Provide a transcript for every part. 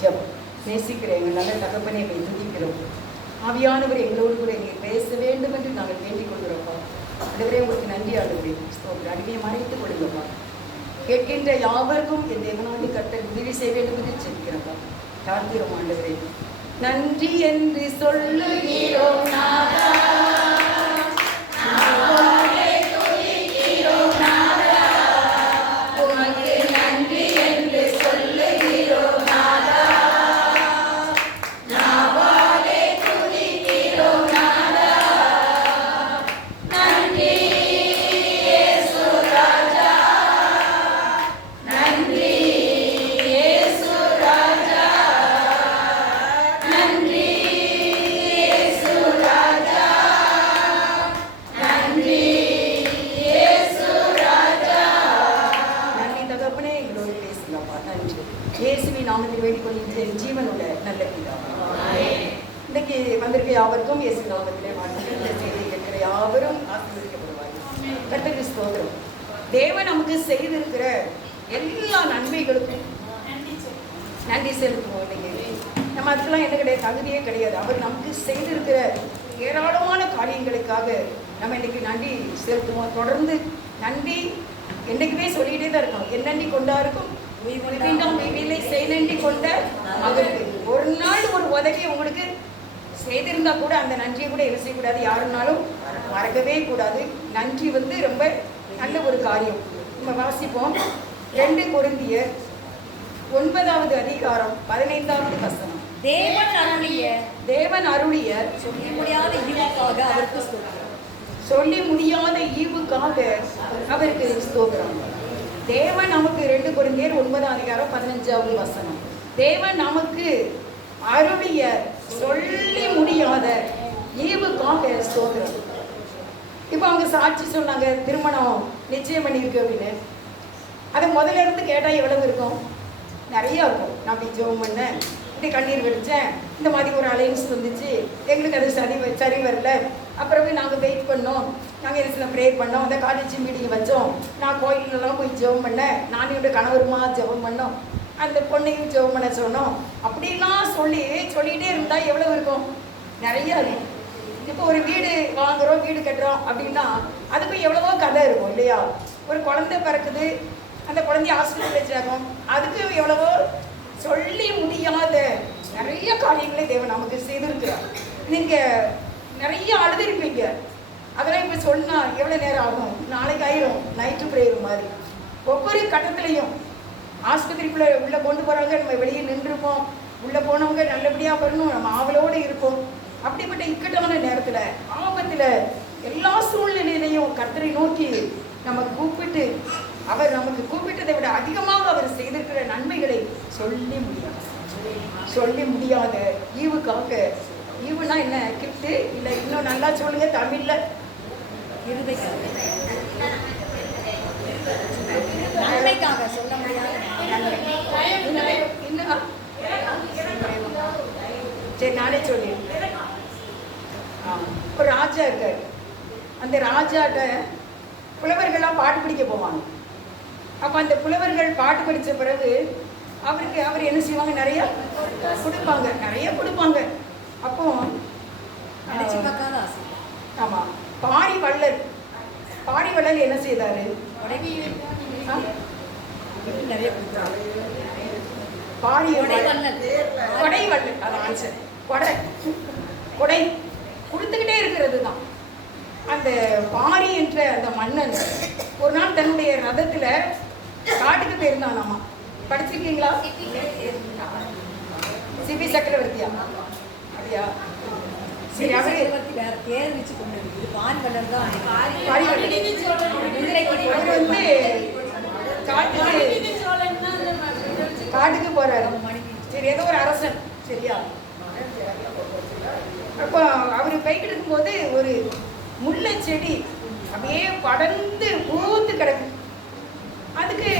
ஜெபம். நேசிக்கிற எங்கள் நல்ல தகப்பனை எங்களை துதிக்கிறோம். ஆவியானவர் எங்களோடு கூட எங்களை பேச வேண்டும் என்று நாங்கள் வேண்டிக் கொள்கிறோம்ப்பா. அடுவரே உங்களுக்கு நன்றி ஆடுகிறேன் அடிமையை மறைத்துக் கொள்ளுங்கப்பா. கேட்கின்ற யாவருக்கும் என் தேவனாதி கர்த்தர் உதவி செய்ய வேண்டும் என்று செல்கிறப்பா தாழ்கிறோம் ஆண்டுகிறேன் நன்றி என்று சொல்லுகிறோம் நாதா. விவிலை நன்றி கொண்ட மகனுக்கு ஒரு நாள் ஒரு உதவி உங்களுக்கு செய்திருந்தா கூட அந்த நன்றியை கூட என்ன செய்யக்கூடாது? யாருனாலும் மறக்கவே கூடாது. நன்றி வந்து ரொம்ப நல்ல ஒரு காரியம். நம்ம வாசிப்போம். ரெண்டு கொரிந்தியர் ஒன்பதாவது அதிகாரம் பதினைந்தாவது வசனம். தேவன் அருளிய தேவன் அருளிய சொல்லி முடியாத ஈவுக்காக அவருக்கு சொல்லி முடியாத ஈவுக்காக அவருக்கு ஸ்தோத்திரம். தேவன் நமக்கு ரெண்டு கொரிந்தியர் ஒன்பதாம் அதிகாரம் பதினஞ்சாவது வசனம். தேவன் நமக்கு அருளிய சொல்லி முடியாத ஈவுக்காக ஸ்தோத்திரம். இப்போ அவங்க சாட்சி சொன்னாங்க திருமணம் நிச்சயம் பண்ணியிருக்கு அப்படின்னு. அதை முதல்ல இருந்து கேட்டால் எவ்வளவு இருக்கும்? நிறைய இருக்கும். நான் அப்படி ஜோம் பண்ணேன் இப்படி கண்ணீர் வெடித்தேன் இந்த மாதிரி ஒரு அலைன்ஸ் வந்துச்சு எங்களுக்கு அது சரி சரி வரல. அப்புறமே நாங்கள் வெயிட் பண்ணோம். நாங்கள் என்ன சில ப்ரேயர் பண்ணோம். அந்த காலேஜ் மீட்டிங் வச்சோம் நான் கோயிலெல்லாம் போய் ஜெபம் பண்ணேன் நானும் என்னோட கணவருமா ஜெபம் பண்ணோம். அந்த பொண்ணையும் ஜெபம் பண்ண சொன்னோம். அப்படிலாம் சொல்லி சொல்லிகிட்டே இருந்தால் எவ்வளோ இருக்கும்? நிறையா இருக்கும். இப்போ ஒரு வீடு வாங்குறோம் வீடு கட்டுறோம் அப்படின்னா அதுக்கும் எவ்வளவோ கதை இருக்கும் இல்லையா? ஒரு குழந்தை பிறக்குது. அந்த குழந்தைய ஆஸ்பத்திரி வச்சாகும் அதுக்கு எவ்வளவோ சொல்லி முடியாத நிறைய காரியங்களை தேவன் நமக்கு செய்திருக்கிறார். நீங்கள் நிறைய அழுதுருப்பீங்க. அதெல்லாம் இப்போ சொன்னால் எவ்வளோ நேரம் ஆகும்? நாளைக்கு ஆயிரும். நைட்டு பிரேயர் மாதிரி. ஒவ்வொரு கட்டத்துலையும் ஆஸ்பத்திரிக்குள்ளே உள்ளே கொண்டு போகிறாங்க நம்ம வெளியே நின்றுருப்போம். உள்ளே போனவங்க நல்லபடியாக வரணும். நம்ம ஆவலோடு இருப்போம் அப்படிப்பட்ட இக்கட்டான நேரத்தில் ஆபத்தில் எல்லா சூழ்நிலையிலையும் கர்த்தரை நோக்கி நம்ம கூப்பிட்டு அவர் நமக்கு கூப்பிட்டதை விட அதிகமாக அவர் செய்திருக்கிற நன்மைகளை சொல்லி முடியாது. சொல்லி முடியாத ஈவுக்காக ஈவுனா என்ன கிஃப்ட்டு இல்லை இன்னும் நல்லா சொல்லுங்க தமிழில். இருதைக்காக. நன்மைக்காக சொல்ல முடியாத. நன்மை. இன்னும் இன்னும் சரி நானே சொல்லி ஒரு ராஜா இருக்கார். அந்த ராஜாட்ட புலவர்கள்லாம் பாட்டு படிக்க போவாங்க. அப்போ அந்த புலவர்கள் பாட்டு படித்த பிறகு அவருக்கு அவர் என்ன செய்வாங்க? நிறைய கொடுப்பாங்க. நிறைய கொடுப்பாங்க. அப்போ நினைச்சு பார்க்காத ஆசை. ஆமாம் பாரி வள்ளல். பாரி வள்ளல் என்ன செய்தாரு? நிறைய பாரி கொடை வள்ளல். வள்ளல். கொடை வள்ளல். அது ஆன்சர். கொடை கொடை கொடுத்துக்கிட்டே இருக்கிறது தான் அந்த பாரி என்ற அந்த மன்னன் ஒரு நாள் தன்னுடைய ரதத்துல காட்டுக்கு போயிருந்தானாமா. படிச்சிருக்கீங்களா? சிபி சக்கரவர்த்தியா? அப்படியா? சரி அவரு வேற பேர் வச்சு கொண்டு இருக்குது வள்ளல் தான் வந்து காட்டுக்கு காட்டுக்கு போறாரு. சரி ஏதோ ஒரு அரசன். சரியா? அப்போ அவர் இருக்கும்போது ஒரு முல்லை செடி அப்படியே படர்ந்து பூத்து கிடக்கு. அதுக்கு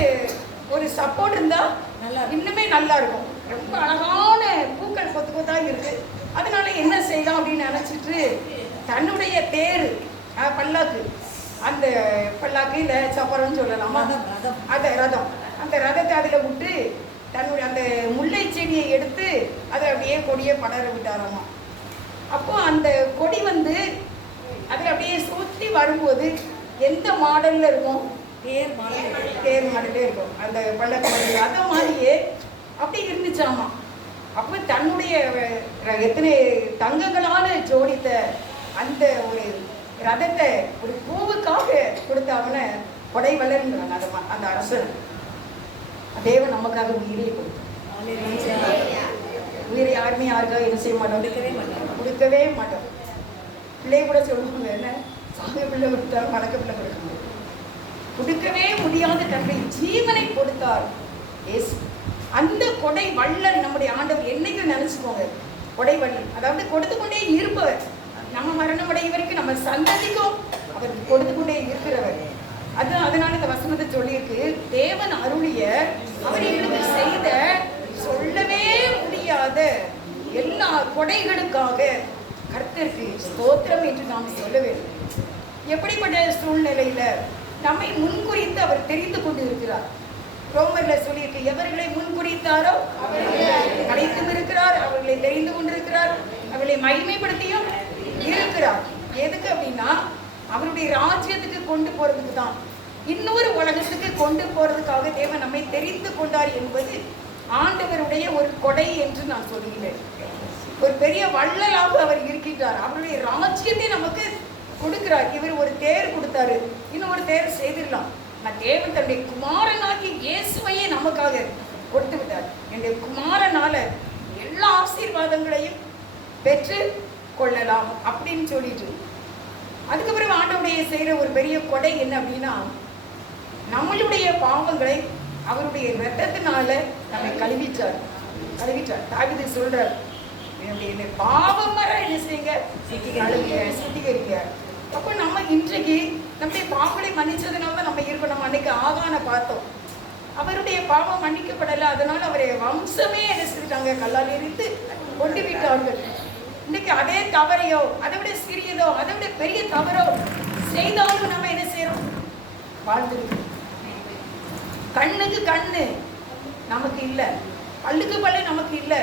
ஒரு சப்போர்ட் இருந்தா நல்லா. இன்னுமே நல்லா இருக்கும். ரொம்ப அழகான பூக்கள் கொத்து கொத்தா இருக்கு. அதனால என்ன செய்யலாம் அப்படின்னு நினைச்சிட்டு தன்னுடைய தேர் அஹ், பல்லாக்கு. அந்த பல்லாக்கு இல்லை சப்பரம்னு சொல்லலாமா. ரதம், ரதம். அந்த ரதம். அந்த ரதத்தை அதில் விட்டு தன்னுடைய அந்த முல்லை செடி பச்சரியை எடுத்து அதை அப்படியே கொடியை படர விட்டாராமா. அப்போ அந்த கொடி வந்து அதில் அப்படியே சுற்றி வரும்போது எந்த மாடல்ல இருக்கும்? தேர் தேர் மாடலே இருக்கும். அந்த பள்ளக்கடல் அந்த மாதிரியே அப்படி இருந்துச்சாமா. அப்போ தன்னுடைய எத்தனை தங்கங்களால் ஜோடித்த அந்த ஒரு ரதத்தை ஒரு பூவுக்காக கொடுத்தாங்கன்னு கொடை வளர்ந்தாங்க அந்த அந்த அரசன். தேவன் நமக்காக உயிரை கொடுத்தார் உயிரை யாருமே யாருக்காக என்ன செய்ய மாட்டோம்? கொடுக்கவே மாட்டோம். பிள்ளை கூட சொல்லுவாங்க என்ன? சாமி பிள்ளை கொடுத்தா வணக்க பிள்ளை கொடுக்க கொடுக்கவே முடியாத தன்னுடைய ஜீவனை கொடுத்தார். இயேசு அந்த கொடை வள்ளல் நம்முடைய ஆண்டவர் என்னைக்கும் நினைச்சுக்கோங்க கொடை வள்ளல். அதாவது கொடுத்து கொண்டே இருப்பவர். நம்ம மரணம் அடைய வரைக்கும் நம்ம சந்ததிக்கும் அவர் கொடுத்து கொண்டே இருக்கிறவர். அது அதனால இந்த வசனத்தை சொல்லியிருக்கு. தேவன் அருளிய அவர் எங்களுக்கு செய்த சொல்லவே முடியாத எல்லா கொடைகளுக்காக கர்த்தருக்கு ஸ்தோத்திரம் என்று நாம் சொல்ல வேண்டும். எப்படிப்பட்ட சூழ்நிலையில நம்மை முன்குறித்து அவர் தெரிந்து கொண்டு இருக்கிறார். ரோமர்ல சொல்லியிருக்கு எவர்களை முன்குறித்தாரோ அவர்களை அழைத்தும் இருக்கிறார் அவர்களை தெரிந்து கொண்டிருக்கிறார் அவர்களை மகிமைப்படுத்தியும் இருக்கிறார். எதுக்கு அப்படின்னா அவருடைய ராஜ்யத்துக்கு கொண்டு போறதுக்கு தான். இன்னொரு உலகத்துக்கு கொண்டு போறதுக்காக தேவன் நம்மை தெரிந்து கொண்டார் என்பது ஆண்டவருடைய ஒரு கொடை என்று நான் சொல்கிறேன் ஒரு பெரிய வள்ளலாக அவர் இருக்கின்றார். அவருடைய ராஜ்யத்தை நமக்கு கொடுக்கிறார். இவர் ஒரு தேர் கொடுத்தாரு. இன்னும் ஒரு தேர் செய்திடலாம். நான் தேவன் தன்னுடைய குமாரனாகி இயேசுவையே நமக்காக கொடுத்து விட்டார். என்னுடைய குமாரனால எல்லா ஆசீர்வாதங்களையும் பெற்று கொள்ளலாம் அப்படின்னு சொல்லிட்டு. அதுக்கப்புறம் ஆண்டவுடைய செய்கிற ஒரு பெரிய கொடை என்ன அப்படின்னா நம்மளுடைய பாவங்களை அவருடைய ரத்தத்தினால நம்மை கழுவிட்டார். கழுவிட்டார். தாவிது சொல்றார் என்னுடைய பாவம் வர என்ன செய்யுங்க? சுத்திகரிக்க சுத்திகரிக்க அப்போ நம்ம இன்றைக்கு நம்முடைய பாவங்களை மன்னிச்சதுனால தான் நம்ம இருக்கோம். நம்ம அன்னைக்கு ஆகான பார்த்தோம். அவருடைய பாவம் மன்னிக்கப்படலை. அதனால அவரை வம்சமே என்ன செஞ்சுட்டாங்க கல்லால் எரித்து கொண்டு விட்டார்கள். இன்னைக்கு அதே தவறையோ அதை விட சிறியதோ அதை விட பெரிய தவறோ செய்தாலும் நம்ம என்ன செய்யறோம்? வாழ்ந்துருக்கோம். கண்ணுக்கு கண்ணு நமக்கு இல்லை. பல்லுக்கு பல்லு நமக்கு இல்லை.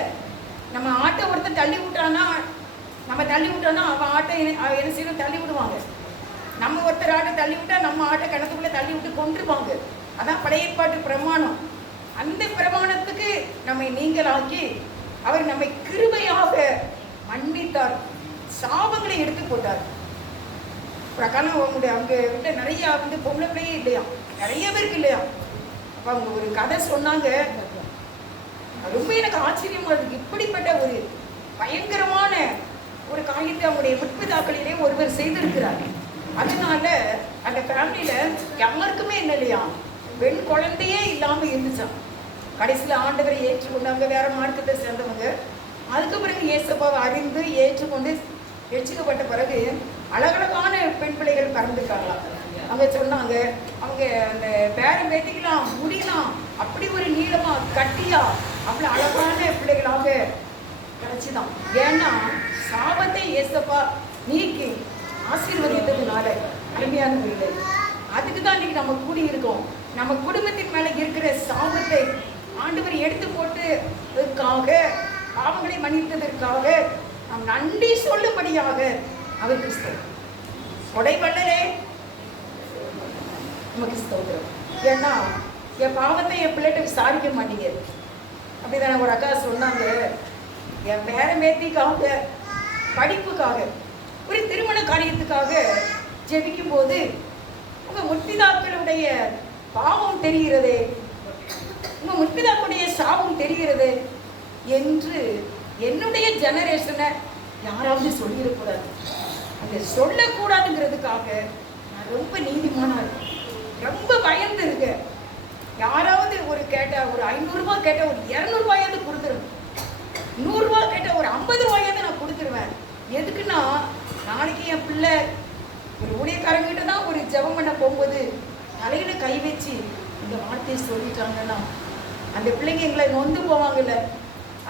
நம்ம ஆட்டை ஒருத்தன் தள்ளி விட்டான்னா நம்ம தள்ளி விட்டோம்னா அவன் ஆட்டை அவன் என்ன செய்யணும்? தள்ளி விடுவாங்க. நம்ம ஒருத்தர் ஆட்டை தள்ளி விட்டா நம்ம ஆட்டை கிணத்துக்குள்ளே தள்ளி விட்டு கொண்டுருவாங்க அதான் படையற்பாட்டு பிரமாணம். அந்த பிரமாணத்துக்கு நம்மை நீங்களாக்கி அவர் நம்மை கிருபையாக மன்னித்தார். சாபங்களை எடுத்து போட்டார். பிரகாரம் அவங்களுடைய அவங்க வீட்டில் நிறைய வந்து பொம்பளை பிள்ளையே இல்லையா? நிறைய பேருக்கு இல்லையா? அப்போ அவங்க ஒரு கதை சொன்னாங்க. ரொம்ப எனக்கு ஆச்சரியமாக இருக்குது இப்படிப்பட்ட ஒரு பயங்கரமான ஒரு காரியத்தை அவங்களுடைய முற்பதாக்களிலே ஒருவர் செய்திருக்கிறார். அதனால அந்த ஃபேமிலியில யாருக்குமே என்ன இல்லையா? பெண் குழந்தையே இல்லாம இருந்துச்சாம். கடைசியில் ஆண்டவரை ஏற்றுக்கொண்டாங்க வேற மார்க்கத்தை சேர்ந்தவங்க. அதுக்கு பிறகு இயேசப்பாவை அறிந்து ஏற்றுக்கொண்டு ரட்சிக்கப்பட்ட பிறகு அழகழகான பெண் பிள்ளைகள் பிறந்திருக்காங்களாம். அவங்க சொன்னாங்க அவங்க அந்த பேரம் பேத்திக்கலாம் முடியலாம். அப்படி ஒரு நீளமா கட்டியா அவ்வளோ அழகான பிள்ளைகளாக கிடைச்சிதான். ஏன்னா சாபத்தை ஏசப்பா நீக்கி ஆசீர்வதித்ததுனால அருமையான பிள்ளை அதுக்கு தான் இன்னைக்கு நம்ம கூடி இருக்கோம் நம்ம குடும்பத்தின் மேல இருக்கிற சாபத்தை ஆண்டவர் எடுத்து போட்டுக்காக பாவங்களை மன்னித்ததற்காக நாம் நன்றி சொல்லும்படியாக அவர் கிறிஸ்தவ கொடை வள்ளலே நமக்கு ஸ்தோத்திரம். ஏன்னா என் பாவத்தை என் பிள்ளைகிட்ட விசாரிக்க மாட்டீங்க. அப்படிதானே ஒரு அக்கா சொன்னாங்க. என் பேர மேத்திக்காக படிப்புக்காக. ஒரு திருமண காரியத்துக்காக ஜெபிக்கும் போது உங்க முற்பிதாக்களுடைய பாவம் தெரிகிறதே? உங்க முற்பிதாக்களுடைய சாபம் தெரிகிறது? என்று என்னுடைய ஜெனரேஷனை யாராவது சொல்லிடக்கூடாது அதை சொல்லக்கூடாதுங்கிறதுக்காக நான் ரொம்ப நீதிமானா இருக்கேன். ரொம்ப பயந்து இருக்கேன். யாராவது ஒரு கேட்டால் ஒரு ஐநூறுரூவா கேட்டால் ஒரு இரநூறுவாயாவது கொடுத்துருவேன் நூறுரூவா கேட்டால் ஒரு ஐம்பது ரூபாயாவது நான் கொடுத்துருவேன். எதுக்குன்னா நாளைக்கு என் பிள்ளை ஒரு ஊழியக்காரங்கிட்ட தான் ஒரு ஜபம் பண்ண போகும்போது தலையில கை வச்சு இந்த வார்த்தையை சொல்லிட்டாங்கன்னா அந்த பிள்ளைங்க எங்களை நொந்து போவாங்கல்ல.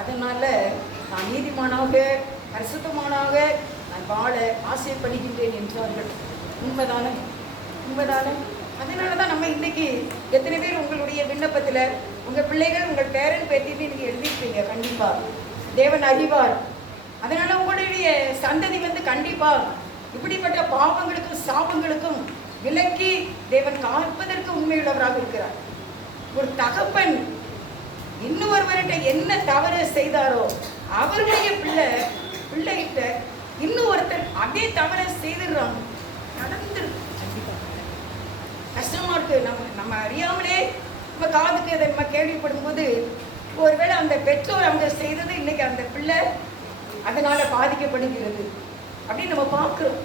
அதனால நான் நீதிமானாக பரிசுத்தமானாக நான் வாழ ஆசைப்படுகின்றேன் என்றார்கள். உண்மைதானே? உண்மைதானே? அதனால தான் நம்ம இன்னைக்கு எத்தனை பேர் உங்களுடைய விண்ணப்பத்தில் உங்கள் பிள்ளைகள் உங்கள் பேரன் பேத்தின்னு நீங்கள் எழுதிருப்பீங்க கண்டிப்பாக தேவன் அறிவார். அதனால உங்களுடைய சந்ததி வந்து கண்டிப்பா இப்படிப்பட்ட பாவங்களுக்கும் சாபங்களுக்கும் விலக்கி தேவன் காப்பதற்கு உண்மையுள்ளவராக இருக்கிறார். ஒரு தகப்பன் இன்னொருவர்கிட்ட என்ன தவறு செய்தாரோ அவருடைய பிள்ளை பிள்ளைகிட்ட இன்னொருத்தர் அதே தவறை செய்துடுறாங்க நடந்துருக்கு. கஷ்டமா இருக்கு நம்ம நம்ம அறியாமலே நம்ம காதுக்கு அதை நம்ம கேள்விப்படும் போது ஒருவேளை அந்த பெற்றோர் அவங்க செய்தது இன்னைக்கு அந்த பிள்ளை அதனால பாதிக்கப்படுகிறது அப்படின்னு நம்ம பார்க்கிறோம்.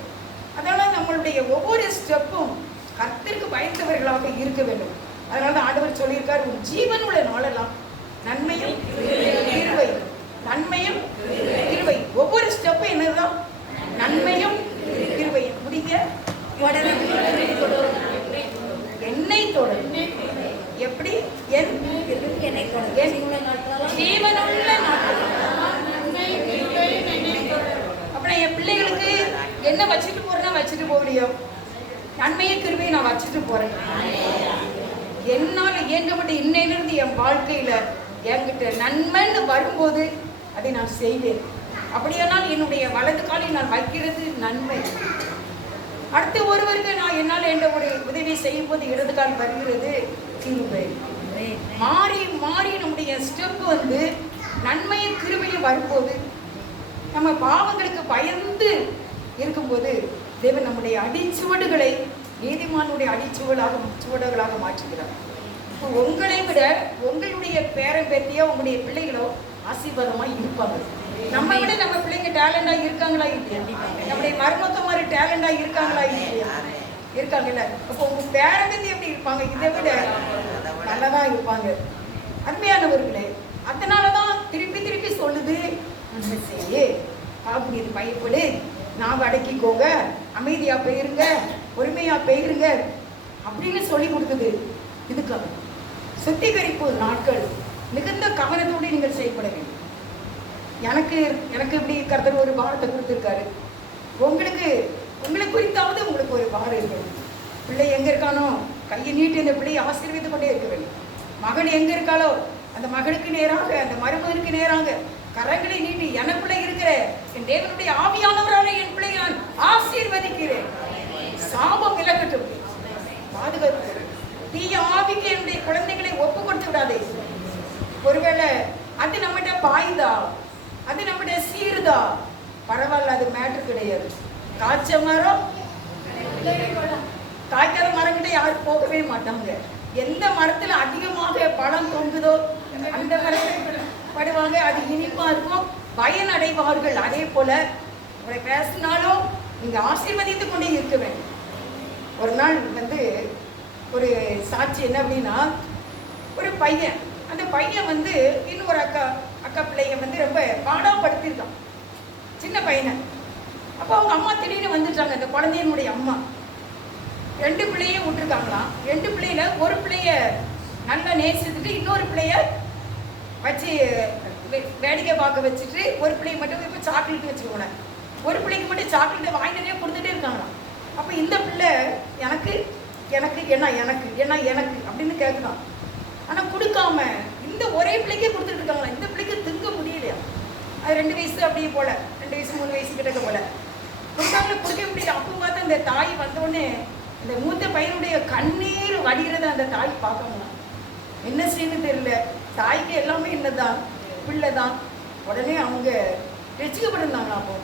அதனால நம்மளுடைய ஒவ்வொரு ஸ்டெப்பும் கர்த்தருக்கு பயந்தவர்களாக இருக்க வேண்டும். அதனால தான் ஆண்டவர் சொல்லியிருக்கார் உன் ஜீவன் உள்ள நாளெல்லாம் நன்மையும் கிருபை நன்மையும் கிருபை. ஒவ்வொரு ஸ்டெப்பும் என்னதுதான் நன்மையும் கிருபை முடிங்க என்னை தொடரும். எப்படி? என் என்னை தொடர்ந்து என் ஜீவனுள்ள நாட்களெல்லாம் ஜீவனுள்ள நாட்கள் அப்ப நான் என் பிள்ளைகளுக்கு என்ன வச்சுட்டு போறேன்னா வச்சுட்டு போக முடியும். நன்மையை கிருபையை நான் வச்சுட்டு போறேன். என்னால் இயங்கப்பட்ட இன்னையிலிருந்து என் வாழ்க்கையில என்கிட்ட நன்மைன்னு வரும்போது அதை நான் செய்வேன். அப்படியானால் என்னுடைய வலது காலில் நான் வைக்கிறது நன்மை. அடுத்து ஒருவருக்கு நான் என்னால் என்ற ஒரு உதவி செய்யும் போது இடது கால் வருகிறது கிருபை. மாறி மாறி நம்முடைய ஸ்டெப் வந்து நன்மையும் கிருபையும் வரும்போது நம்ம பாவங்களுக்கு பயந்து இருக்கும்போது தேவன் நம்முடைய அடிச்சுவடுகளை நீதிமானுடைய அடிச்சுவடாக சுவடுகளாக மாற்றுகிறார். இப்போ உங்களை விட உங்களுடைய பேரன் பேத்தியோ உங்களுடைய பிள்ளைகளோ ஆசீர்வாதமாக இருப்பாங்க நம்ம விட நம்ம பிள்ளைங்க டேலண்டா இருக்காங்களா இல்லையா? நம்முடைய மருமக்க மாதிரி டேலண்டா இருக்காங்களா இல்லையா? இருக்காங்கல்ல. அப்போ உங்க பேரன் பேத்தி எப்படி இருப்பாங்க? இதை விட நல்லதா இருப்பாங்க. அருமையானவர்களே அதனாலதான் திருப்பி திருப்பி சொல்லுது செய்யே செய்யு பயப்படு நான் அடக்கிக்கோங்க அமைதியா போயிருங்க பொறுமையா போயிருங்க அப்படின்னு சொல்லி கொடுக்குது இதுக்காக சுத்திகரிப்பு நாட்கள் மிகுந்த கவனத்தோடு நீங்கள் செயல்பட வேண்டும். எனக்கு எனக்கு இப்படி கர்த்தர் ஒரு பாரத்தை கொடுத்துருக்காரு? உங்களுக்கு உங்களை குறித்தாவது உங்களுக்கு ஒரு பாரம் இருக்கணும் பிள்ளை எங்க இருக்கானோ கையை நீட்டி இந்த பிள்ளையை ஆசீர்வித்து கொண்டே இருக்க வேண்டும். மகன் எங்க இருக்காளோ அந்த மகனுக்கு நேராக அந்த மருமகனுக்கு நேராக கரங்களை நீட்டி எனக்குள்ள இருக்கிற. என் தேவனுடைய ஆவியானவரான என் பிள்ளை நான் ஆசீர்வதிக்கிறேன். சாபம் விலகட்டும். பாதுகாப்பு தீய ஆவிக்கு என்னுடைய குழந்தைகளை ஒப்பு கொடுத்து விடாதே. ஒருவேளை அது நம்மகிட்ட பாய்தா? அது நம்மகிட்ட சீருதா? பரவாயில்ல அது மேட்ரு கிடையாது. காய்ச்ச மரம் காய்க்காத மரங்கிட்ட யாரும் போகவே மாட்டாங்க. எந்த மரத்துல அதிகமாக பழம் தொங்குதோ அந்த மரத்துல படுவாங்க. அது இனிப்பா இருக்கும். பயனடைவார்கள். அதே போல உங்களை பேசினாலும் நீங்க ஆசீர்வதித்து கொண்டே இருக்க வேண்டும். ஒரு நாள் வந்து ஒரு சாட்சி என்ன அப்படின்னா ஒரு பையன் அந்த பையன் வந்து இன்னொரு அக்கா அக்கா பிள்ளைங்க வந்து ரொம்ப பாடாப்படுத்திருக்கான் சின்ன பையனை. அப்போ அவங்க அம்மா திடீர்னு வந்துட்டாங்க. அந்த குழந்தையினுடைய அம்மா. ரெண்டு பிள்ளையும் விட்டுருக்காங்களாம். ரெண்டு பிள்ளையில ஒரு பிள்ளைய நல்லா நேசித்துட்டு இன்னொரு பிள்ளைய வச்சு வேடிக்கை பார்க்க வச்சுட்டு ஒரு பிள்ளைங்க மட்டும் இப்போ சாக்லேட் வச்சுக்கோங்க. ஒரு பிள்ளைக்கு மட்டும் சாக்லேட்டை வாங்கினே கொடுத்துட்டே இருக்காங்களாம். அப்போ இந்த பிள்ளை எனக்கு எனக்கு என்ன எனக்கு என்ன எனக்கு அப்படின்னு கேட்குதான் ஆனால் கொடுக்காம இந்த ஒரே பிள்ளைக்கே கொடுத்துட்டு இருக்காங்களா இந்த பிள்ளைக்கு திங்க முடியலையா? அது ரெண்டு வயசு அப்படியே போல. ரெண்டு வயசு மூணு வயசு கிட்டக்க போல. கொடுத்தாங்கள கொடுக்க முடியல. அப்போ பார்த்தா அந்த தாய் வந்தோடனே இந்த மூத்த பையனுடைய கண்ணீர் வடிகிறத அந்த தாய் பார்க்கணும் என்ன செய்யணும் தெரியல. தாய்க்கு எல்லாமே என்னதான் பிள்ளை தான் உடனே அவங்க ரசிக்கப்பட்டிருந்தாங்க அப்போ?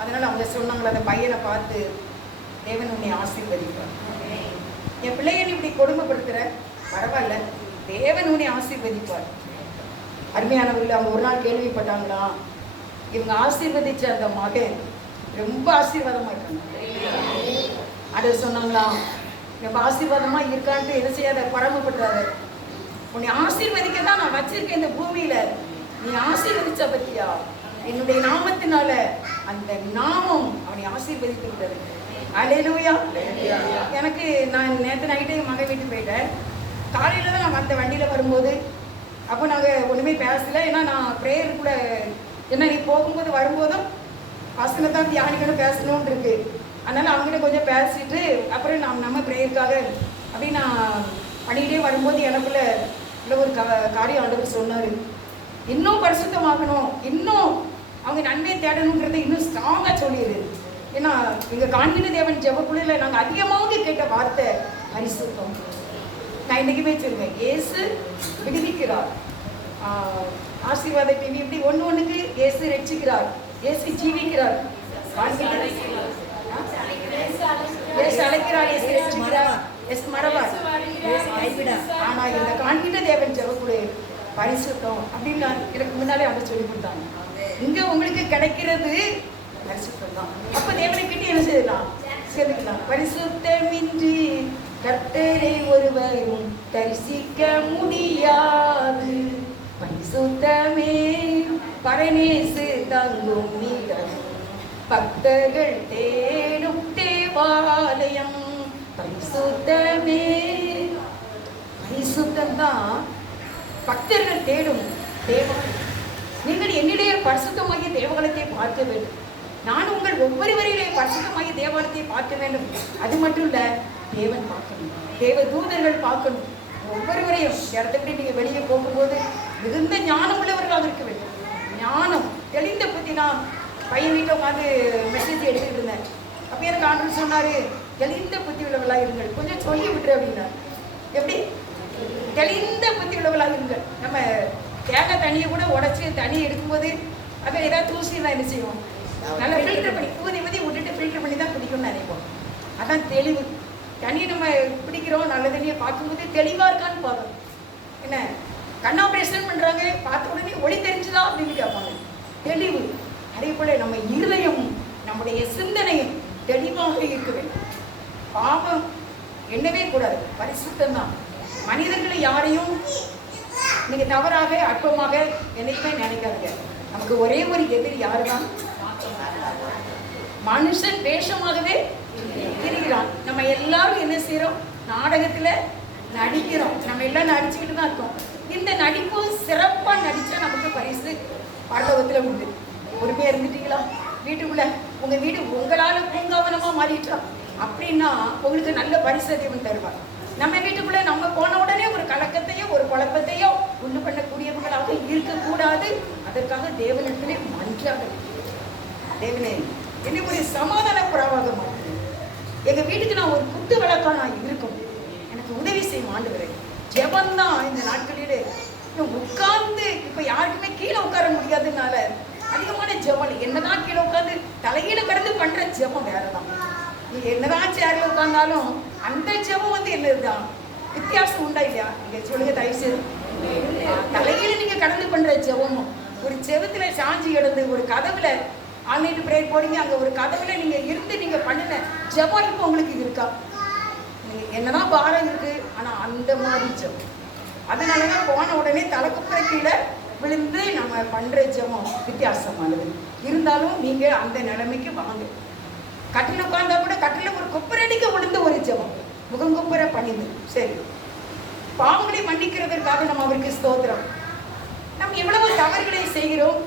அதனால அவங்க சொன்னாங்களா அந்த பையனை பார்த்து தேவன் உன்னை ஆசீர்வதிப்பார். என் பிள்ளைய நீ இப்படி கொடுமைப்படுத்துற? பரவாயில்ல. தேவன் உன்னை ஆசீர்வதிப்பார். அருமையானவர்கள் அவங்க ஒரு நாள் கேள்விப்பட்டாங்களா? இவங்க ஆசீர்வதிச்ச அந்த மகன் ரொம்ப ஆசீர்வாதமா இருக்காங்க. அதை சொன்னாங்களா? ரொம்ப ஆசீர்வாதமா இருக்கான்ட்டு என்ன செய்யாத? பரமப்படுறாரு உன்னை ஆசீர்வதிக்க தான் நான் வச்சிருக்கேன் இந்த பூமியில. நீ ஆசீர்வதிச்ச பத்தியா? என்னுடைய நாமத்தினால அந்த நாமம் அவனை ஆசீர்வதித்து விட்டது. அலையிலுயா எனக்கு நான் நேற்று நைட்டே மகன் வீட்டுக்கு போயிட்டேன். காலையில தான் நான் வந்த வண்டியில வரும்போது. அப்போ நாங்கள் ஒன்றுமே பேசலை. ஏன்னா நான் ப்ரேயர் கூட ஏன்னா நீ போகும்போது வரும்போதும் பசங்க தான் தியானிக்கணும் பேசணும்னு இருக்கு. அதனால அவங்ககிட்ட கொஞ்சம் பேசிட்டு அப்புறம் நாம் நம்ம ப்ரேயருக்காக அப்படி நான் பண்ணிக்கிட்டே வரும்போது எனக்குள்ள இல்லை ஒரு க காரியம் ஆண்டவர் சொன்னார். இன்னும் பரிசுத்தமாக்கணும். இன்னும் அவங்க நன்மையை தேடணுங்கிறத இன்னும் ஸ்ட்ராங்காக சொல்லிடுது ஏன்னா எங்கள் காண்பின தேவன் ஜெபக்குழுல நாங்கள் அதிகமாக கேட்ட வார்த்தை பரிசுத்தம். நான் இன்னைக்குமே சொல்லுவேன் ஏசு விடுவிக்கிறார். ஆசீர்வாத டிவி இப்படி ஒன்று ஒன்றுக்கு ஏசு ரட்சிக்கிறார். ஏசு ஜீவிக்கிறார். காண்பின- ஆ? இயேசு அழைக்கிறார் இயேசு ரட்சிக்கிறார் இயேசு மறவார் இயேசு கைவிடா. இந்த காண்பின தேவன் ஜெபக்குழு பரிசுத்தம் அப்படின்னு நான் எனக்கு முன்னாலே அதை சொல்லி கொடுத்தாங்க. இங்கே உங்களுக்கு கிடைக்கிறது பரிசுத்தம் தான். அப்போ தேவனை கிட்டே என்ன செய்யலாம்? சேர்ந்துக்கலாம் பரிசுத்தமின்றி கர்த்தரை ஒருவரும் தரிசிக்க முடியாது. பரிசுத்தமே பரநேசு தங்கும் நீடம் பக்தர்கள் தேடும் தேவாலயம் பரிசுத்தமே. பரிசுத்தம் தான் பக்தர்கள் தேடும் தேவாலயம் நீங்கள் என்னிடையே பரிசுத்தமாகிய தேவாலயத்தை பார்க்க வேண்டும். நான் உங்கள் ஒவ்வொருவரையிலே பரிசுத்தமாகிய தேவாலயத்தை பார்க்க வேண்டும். அது மட்டும் இல்ல தேவன் பார்க்கணும். தேவ தூதர்கள் பார்க்கணும். ஒவ்வொருவரையும் இந்த விட்டு நீங்க வெளியே போகும்போது மிகுந்த ஞானம் உள்ளவர்களாக இருக்க வேண்டும். ஞானம். தெளிந்த பத்தி நான் பையன் வீட்டில் உட்காந்து மெசேஜ் எடுத்துக்கிட்டு இருந்தேன் அப்போ எனக்கு ஆண்டு சொன்னாரு தெளிந்த புத்தி உள்ளவர்களாக இருங்கள். கொஞ்சம் சொல்லி விட்டுரு அப்படின்னா. எப்படி? தெளிந்த புத்தி உள்ளவர்களாக இருங்கள். நம்ம தேங்காய் தண்ணியை கூட உடச்சி தண்ணி எடுக்கும்போது அதை ஏதாவது தான் என்ன செய்வோம்? நல்லா ஃபில்டர் பண்ணி ஊதி ஊதி விட்டுட்டு ஃபில்டர் பண்ணி தான் குடிக்கணும்னு நினைப்போம். அதான் தெளிவு. தண்ணி நம்ம பிடிக்கிறோம் நல்ல தண்ணியை பார்க்கும்போது தெளிவாக இருக்கான்னு பார்க்கணும். என்ன? கண் ஆப்ரேஷன் பண்ணுறாங்க பார்த்த உடனே ஒளி தெரிஞ்சுதா அப்படின்னு கேட்பாங்க. தெளிவு. அதே போல நம்ம இருதயமும் நம்முடைய சிந்தனையும் பாவம் எண்ணவே கூடாது. பரிசுத்தம் தான் மனிதர்களை யாரையும் நீங்க தவறாக அற்பமாக என்னைக்குமே நினைக்காதீங்க. நமக்கு ஒரே ஒரு எதிரி யாரு தான் மனுஷன் வேஷமாகவே தெரிகிறான். நம்ம எல்லாரும் என்ன செய்யறோம் நாடகத்துல நடிக்கிறோம். நம்ம எல்லாம் நடிச்சுக்கிட்டு தான் இருக்கோம். இந்த நடிப்பு சிறப்பா நடிச்சா நமக்கு பரிசு பரலோகத்துல உண்டு. பொறுமையா இருந்துட்டீங்களா? வீட்டுக்குள்ள. உங்க வீடு உங்களால பூங்காவனமா மாறிட்டா அப்படின்னா உங்களுக்கு நல்ல பரிசு தேவன் தருவார். நம்ம வீட்டுக்குள்ள நம்ம போன உடனே ஒரு கலக்கத்தையோ ஒரு குழப்பத்தையோ உண்டு பண்ணக்கூடியவர்களாக இருக்கக்கூடாது. அதற்காக தேவனிடத்திலே மன்றாக தேவனே என்னை ஒரு சமாதான புறாவாக மாட்டேன் எங்க வீட்டுக்கு நான் ஒரு குத்து விளக்கா நான் இருக்கும். எனக்கு உதவி செய்யும் ஆண்டு ஜெபந்தான் இந்த நாட்களிலே உட்கார்ந்து இப்ப யாருக்குமே கீழே உட்கார முடியாதுனால அதிகமான ஜெபம் என்னதான் கீழே உட்கார்ந்து தலையில கடந்து பண்ற ஜெபம் வேறதான். நீங்க என்னதான் சேர்ல உட்கார்ந்தாலும் அந்த ஜெபம் வந்து என்னதுதான்? வித்தியாசம் உண்டா இல்லையா? நீங்க சொல்லுங்க தயவு செய்து தலையில நீங்க கடந்து பண்ற ஜெபமும் ஒரு செவுத்துல சாஞ்சி கிடந்து ஒரு கதவுல ஆன்லைன் பிரேயர் போடுங்க அங்க ஒரு கதவுல நீங்க இருந்து நீங்க பண்ணின ஜெபம் இப்போ உங்களுக்கு இருக்கா? நீங்க என்னதான் பாரம் இருக்கு ஆனா அந்த மாதிரி ஜெபம் அதனாலதான் போன உடனே தலைக்குப்புற கீழே விழுந்து நம்ம பண்ற ஜெபம் வித்தியாசமானது. இருந்தாலும் நீங்க அந்த நிலைமைக்கு வாங்க. கட்டில் உட்காந்தா கூட கட்டில ஒரு குப்பரடிக்க விழுந்த ஒரு ஜெபம். முகம் குப்புற பணிந்து. சரி. பாவங்களை மன்னிக்கிறதற்காக நம்ம அவருக்கு ஸ்தோத்திரம். நம்ம எவ்வளவு தவறுகளை செய்கிறோம்?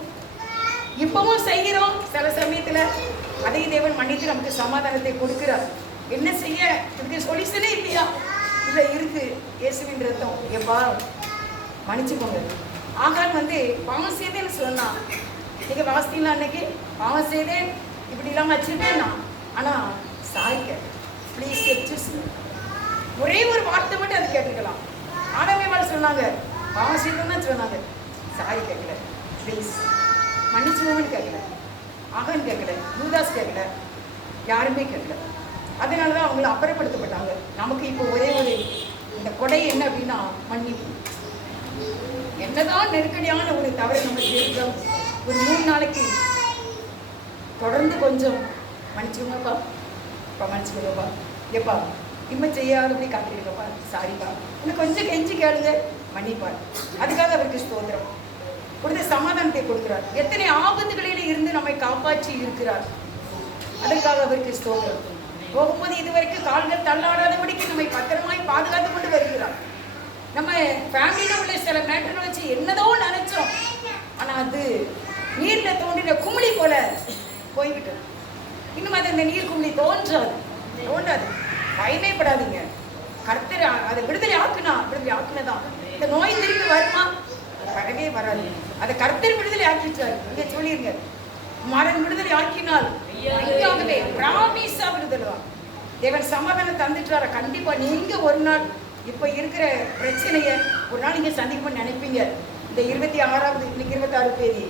இப்பவும் செய்கிறோம். சில சமயத்தில் அதை தேவன் மன்னித்து நமக்கு சமாதானத்தை கொடுக்கிறார். என்ன செய்ய? இதுக்கு சொல்யூஷனே இல்லையா? இல்லை இருக்கு. இயேசுவின் ரத்தம். எப்பா? மன்னிச்சுக்கோங்க. ஆகான் வந்து பாவம் செய்தேன்னு சொன்னான். நீங்கள் வாசித்தீங்களா அன்னைக்கு பாவம் செய்தேன். இப்படி இல்லாமல் வச்சிருக்கேன் நான் ஆனால் சாரி கேட்டேன். ப்ளீஸ் எக்ஸ்கூஸ் ஒரே ஒரு வார்த்தை மட்டும் அது கேட்டுக்கலாம் ஆடவேவாள் சொன்னாங்க. பாவம் தான் சொன்னாங்க. சாரி கேட்கல ப்ளீஸ் மன்னிச்சுமோன்னு கேட்கல அகன் கேட்கல யூதாஸ் கேட்கல யாருமே கேட்கல அதனால தான் அவங்கள அப்புறப்படுத்தப்பட்டாங்க. நமக்கு இப்போ ஒரே ஒரு இந்த கொடை என்ன அப்படின்னா மன்னிப்பு. என்னதான் நெருக்கடியான ஒரு தவறை நம்ம செய்கிறோம் ஒரு மூணு நாளைக்கு தொடர்ந்து கொஞ்சம் மன்னிச்சுக்கோங்கப்பா அப்பா மன்னிச்சுக்கோங்கப்பா எப்பா இம்மை செய்யாதபடி காத்திருக்கப்பா சாரிப்பா இன்னும் கொஞ்சம் கெஞ்சி கேளுங்க மன்னிப்பார் அதுக்காக அவருக்கு ஸ்தோத்திரம் கொடுத்த சமாதானத்தை கொடுக்கிறார் எத்தனை ஆபத்துகளில் இருந்து நம்மை காப்பாற்றி இருக்கிறார் அதற்காக அவருக்கு ஸ்தோத்திரம் போகும்போது இதுவரைக்கும் கால்கள் தள்ளாடாதபடிக்கு நம்மை பத்திரமாய் பாதுகாத்து கொண்டு வருகிறார் நம்ம ஃபேமிலியில் உள்ள சில மேட்டரை வச்சு என்னதோ நினைச்சோம் ஆனா அது நீர்ல தோண்டின குமிழி போல போய்விட்டோம் இன்னும் அது இந்த நீர் கும்பி தோன்றாது. தோன்றாது. பயமே படாதீங்க கர்த்தர் அதை விடுதலை ஆக்குனா விடுதலை ஆக்குனதான். இந்த நோய் திரும்பி வருமா? வரவே வராது. அதை கர்த்தர் விடுதலை ஆக்கிட்டார். இங்கே சொல்லிருங்க. மரண விடுதலை ஆக்கினால் ஐயாகவே பிராமிஸா விடுதலை தான். தேவன் சமாதானம் தந்துட்டார? கண்டிப்பா நீங்க ஒரு நாள் இப்ப இருக்கிற பிரச்சனைய ஒரு நாள் நீங்க சந்திக்கும் நினைப்பீங்க. இந்த இருபத்தி ஆறாவது இன்னைக்கு இருபத்தாறு தேதி.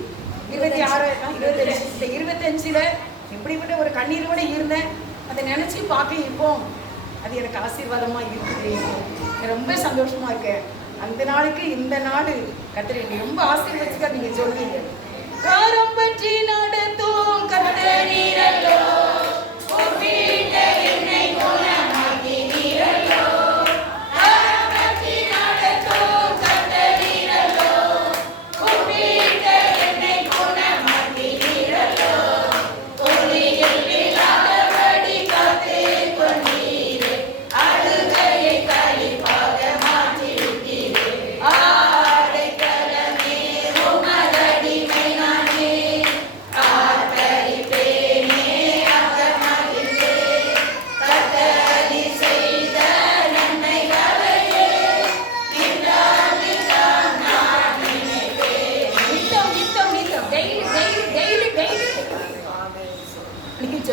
இருபத்தி ஆறு இருபத்தஞ்சு இந்த இருபத்தஞ்சுல இப்படிப்பட்ட ஒரு கண்ணீரோடு இருந்தேன். அதை நினச்சி பார்க்க இப்போ அது எனக்கு ஆசீர்வாதமாக இருக்குது. ரொம்ப சந்தோஷமாக இருக்கேன் அந்த நாளுக்கு இந்த நாடு கத்திரி ரொம்ப ஆசீர்வதிச்சுக்க நீங்கள் சொல்லுவீங்க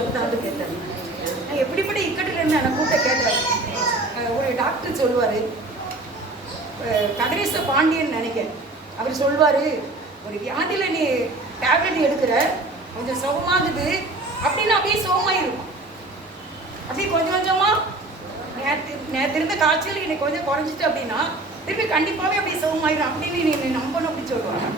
அன்னைக்கு செப்தாண்டு கேட்டாரு நான் எப்படிப்பட்ட இக்கட்டுல இருந்து கூட்ட கேட்டாரு ஒரு டாக்டர் சொல்லுவார். கதிரேச பாண்டியன் நினைக்கிறேன். அவர் சொல்வார் ஒரு வியாதியில் நீ டேப்லெட் எடுக்கிற கொஞ்சம் சுகமாகுது அப்படின்னு அப்படியே சுகமாயிருக்கும் அப்படியே கொஞ்சம் கொஞ்சமாக நேற்று நேற்று இருந்த காய்ச்சல் இன்னைக்கு கொஞ்சம் குறைஞ்சிட்டு அப்படின்னா திருப்பி கண்டிப்பாகவே அப்படியே சுகமாயிரும் அப்படின்னு நீ நம்பணும் அப்படின்னு சொல்லுவாங்க.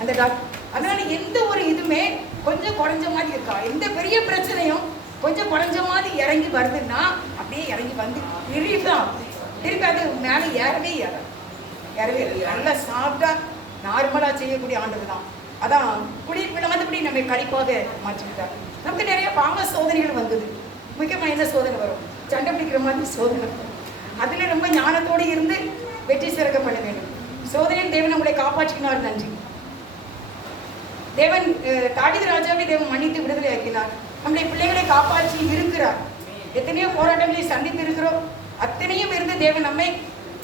அந்த டாக்டர் அதனால் எந்த ஒரு இதுவுமே கொஞ்சம் குறைஞ்ச மாதிரி இருக்கா? எந்த பெரிய பிரச்சனையும் கொஞ்சம் குறைஞ்ச மாதிரி இறங்கி வருதுன்னா அப்படியே இறங்கி வந்து ரிலீஃப் தான் திருப்பி அது மேலே ஏறவே ஏற ஏறவே இல்லை நல்லா சாப்பிட்டா நார்மலாக செய்யக்கூடிய ஆண்டது தான். அதான் குளிர் விழாதபடி நம்மை கழிப்பாக மாற்றிக்கிட்டார் நமக்கு நிறைய பாவ சோதனைகள் வந்தது. முக்கியமாக என்ன சோதனை வரும்? சண்டை பிடிக்கிற மாதிரி சோதனை. அதில் ரொம்ப ஞானத்தோடு இருந்து வெற்றி சிறக்க பண்ண வேண்டும். சோதனையில் தேவன் நம்மளை காப்பாற்றினார். நன்றி. தேவன் தாடித ராஜாவை தேவன் மன்னித்து விடுதலை ஆக்கினார். நம்முடைய பிள்ளைகளை காப்பாற்றி இருக்கிறார். எத்தனையோ போராட்டங்களை சந்தித்து இருக்கிறோம் அத்தனையும் இருந்து தேவன் நம்மை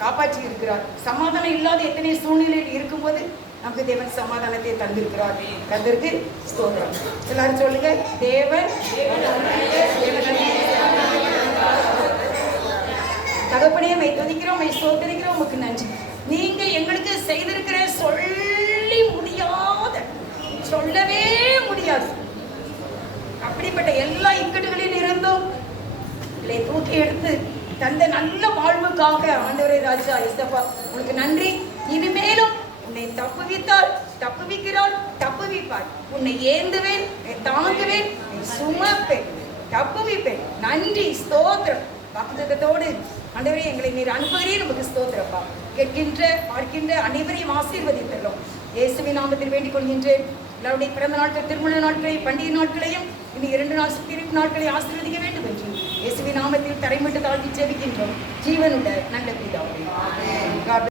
காப்பாற்றி இருக்கிறார். சமாதானம் இல்லாத எத்தனை சூழ்நிலையில் இருக்கும்போது நமக்கு தேவன் சமாதானத்தை தந்திருக்கிறார். தந்திருக்கு ஸ்தோத்திரம். எல்லாரும் சொல்லுங்க தேவன் தகப்பனே மை துதிக்கிறோம் மை சோத்தரிக்கிறோம் உமக்கு நன்றி நீங்க எங்களுக்கு செய்திருக்கிற சொல்லி முடியாத சொல்லவே முடியாது அப்படிப்பட்ட எல்லா இக்கட்டுகளில் இருந்தும் இதை தூக்கி எடுத்து தந்த நல்ல வாழ்வுக்காக ஆண்டவரே ராஜா இசப்பா உனக்கு நன்றி. இனிமேலும் உன்னை தப்புவித்தால் தப்புவிக்கிறாள் தப்புவிப்பாள் உன்னை ஏந்துவேன் தாங்குவேன் சுமப்பேன் தப்புவிப்பேன். நன்றி ஸ்தோத்திரம். பக்தத்தோடு ஆண்டவரே எங்களை நீர் அனுப்புகிறே நமக்கு ஸ்தோத்திரப்பா. கேட்கின்ற பார்க்கின்ற அனைவரையும் ஆசீர்வதித்தோம் இயேசுவின் நாமத்தில் வேண்டிக் கொள்கின்றேன் எல்லாருடைய பிறந்த நாட்கள் திருமண நாட்களை பண்டிகை நாட்களையும் இன்னும் இரண்டு நாள் சுத்திரிப்பு நாட்களை ஆசீர்வதிக்க வேண்டும் என்று இயேசுவின் நாமத்தில் தரைமட்டு தாழ்த்தி ஜெபிக்கின்றோம். ஜீவனுள்ள நல்ல பிதாவே.